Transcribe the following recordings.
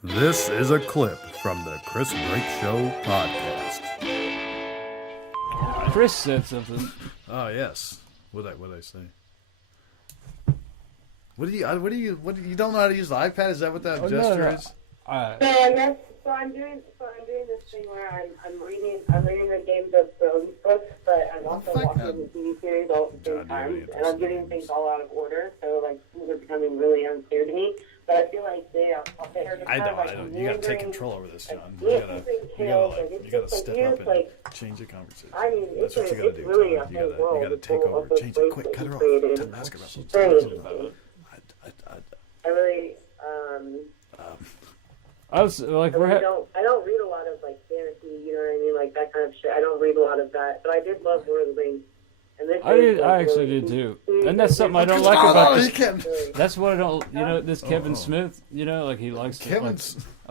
This is a clip from the Chris Break Show podcast. Chris said something. Oh yes, what did I say? What do you don't know how to use the iPad? Is that what that gesture is? Yes. So I'm doing this thing where I'm reading the Games of Thrones books, but I'm also watching the TV series all at the same time, and I'm getting things all out of order. So like things are becoming really unclear to me. But I feel like they're just I don't. You gotta take control over this, John. You gotta step up and change the conversation. I mean, That's what you gotta do. Really You gotta take over. Change it quick. Cut her off. Tell ask her about something. I really I was like, I don't read a lot of like fantasy, you know what I mean, like that kind of shit. I don't read a lot of that, but I did love Lord of the Rings. And this I actually did too, and that's something I don't like about this. That's what I don't. You know, this Kevin Smith. You know, like he likes. I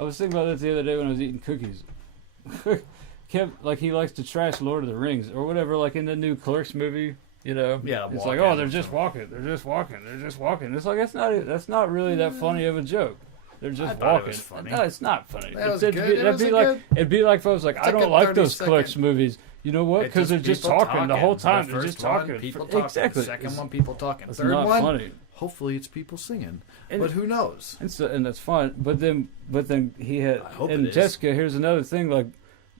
was thinking about that the other day when I was eating cookies. He likes to trash Lord of the Rings or whatever. Like in the new Clerks movie. You know, it's like, oh, they're just walking. It's like that's not really that funny of a joke. They're just walking. No, it's not funny. It'd be like folks like, I don't like those Clerks movies. You know what? Because they're just talking the whole time. They're just talking. People talking. Exactly. The second one, people talking. It's Third not one, funny. hopefully it's people singing. But who knows? And that's fine. But then he had. And Jessica, here's another thing. Like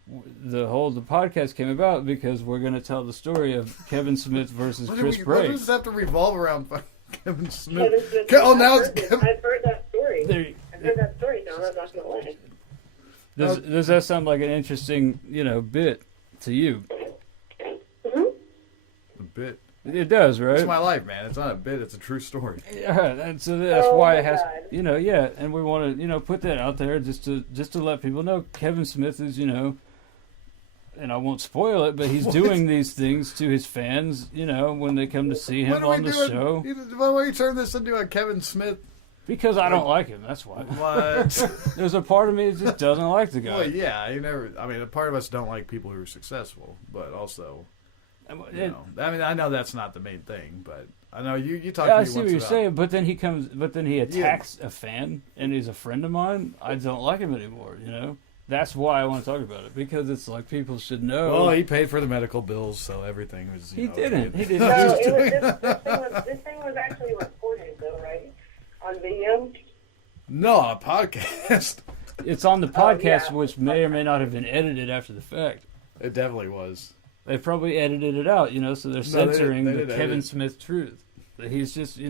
the podcast came about because we're going to tell the story of Kevin Smith versus Chris Bray. Why does this have to revolve around Kevin Smith? Now it's Kevin. I've heard that story. I've heard that story. No, I'm not going to lie. Does that sound like an interesting, bit to you? Mm-hmm. A bit. It does, right? It's my life, man. It's not a bit. It's a true story. Yeah, and so that's why it has, and we want to, put that out there just to let people know Kevin Smith is, and I won't spoil it, but he's doing these things to his fans, when they come to see him on the show. Why don't you turn this into a Kevin Smith? Because I don't like him, that's why. What? There's a part of me that just doesn't like the guy. Well, yeah, a part of us don't like people who are successful, but also, I know that's not the main thing, but I know you talk to me I see what you're saying, but then he attacks a fan, and he's a friend of mine. I don't like him anymore, That's why I want to talk about it, because it's like people should know. Well, he paid for the medical bills, so everything was. He didn't. No, this thing was actually recorded, though, right? On video? No, a podcast. It's on the podcast, which may or may not have been edited after the fact. It definitely was. They probably edited it out, so they're censoring the Kevin Smith truth. He's just, he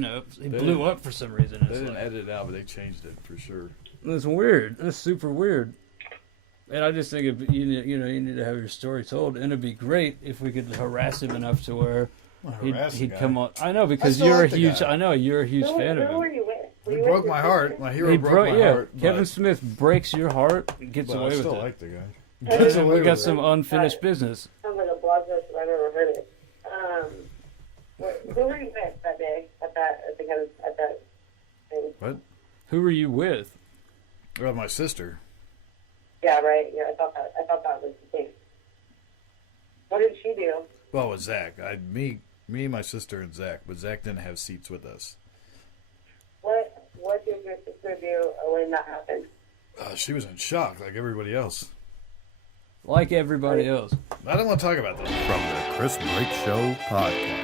blew up for some reason. They didn't edit it out, but they changed it for sure. That's weird. That's super weird. And I just think you need to have your story told, and it'd be great if we could harass him enough to where he'd come on. I know, because you're a huge fan of him. Who were you with? He broke my heart. My hero broke my heart. Kevin Smith breaks your heart and gets away with it. I still like the guy. We got some unfinished business. Sounds like a blog post if I've ever heard it. Who were you with that day at that thing? What? Who were you with? Well, my sister. Yeah, right. Yeah, I thought that was the case. What did she do? Well, with Zach, me, my sister, and Zach, but Zach didn't have seats with us. What did your sister do when that happened? She was in shock, like everybody else. Like everybody else. I don't want to talk about that. From the Chris Break Show podcast.